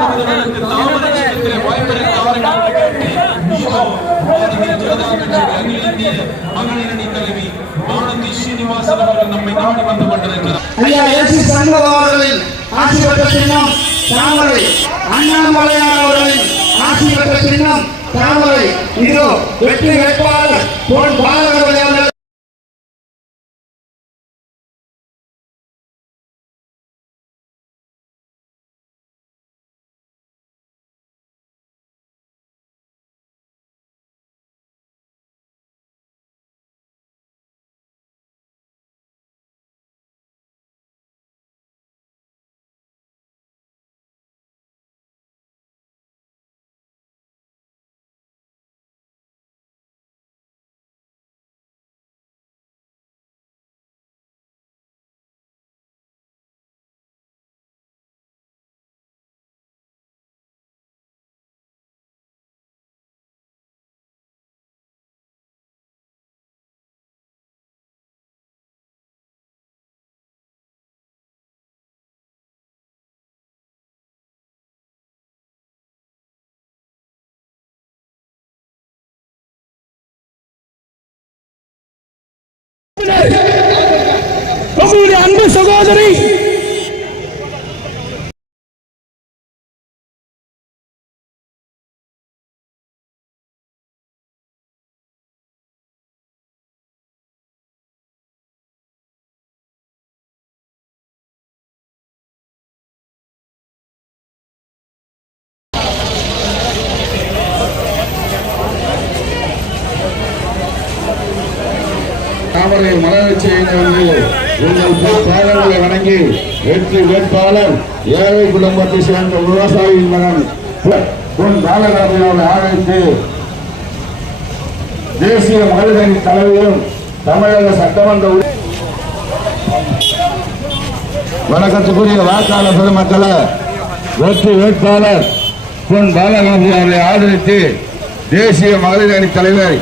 மாணவர்களுக்கு அகில இந்திய மகளிர் அணி தலைவி வானதி ஸ்ரீனிவாசன் அவர்கள் நம்மை நாடி வந்து கொண்டிருக்கிறார் ஐயா எஸ் சண்முகம் அவர்களின் ஆட்சி பெற்ற சின்னம் தாமரை அண்ணாமலையார் அவர்களின் ஆட்சி பெற்ற சின்னம் தாமரை இதோ வெற்றி வேட்பாளர் பொன் பாலகர் அவர்கள் உங்களுடைய அவரை மலர்ச்சியினை செய்து உங்கள் பாதங்களை வணங்கி வெற்றி வேட்பாளர் ஏழை குடும்பத்தை சேர்ந்த விவசாயியின் மகன் பொன் பாலராஜனை ஆதரித்து தேசிய மகளிரின் தலைவரும் தமிழக சட்டமன்ற வணக்கத்துக்குரிய வாக்காளர் பெருமக்களை வெற்றி வேட்பாளர் பொன் பாலராஜு அவர்களை ஆதரித்து தேசிய மகளிர் அணி தலைவர்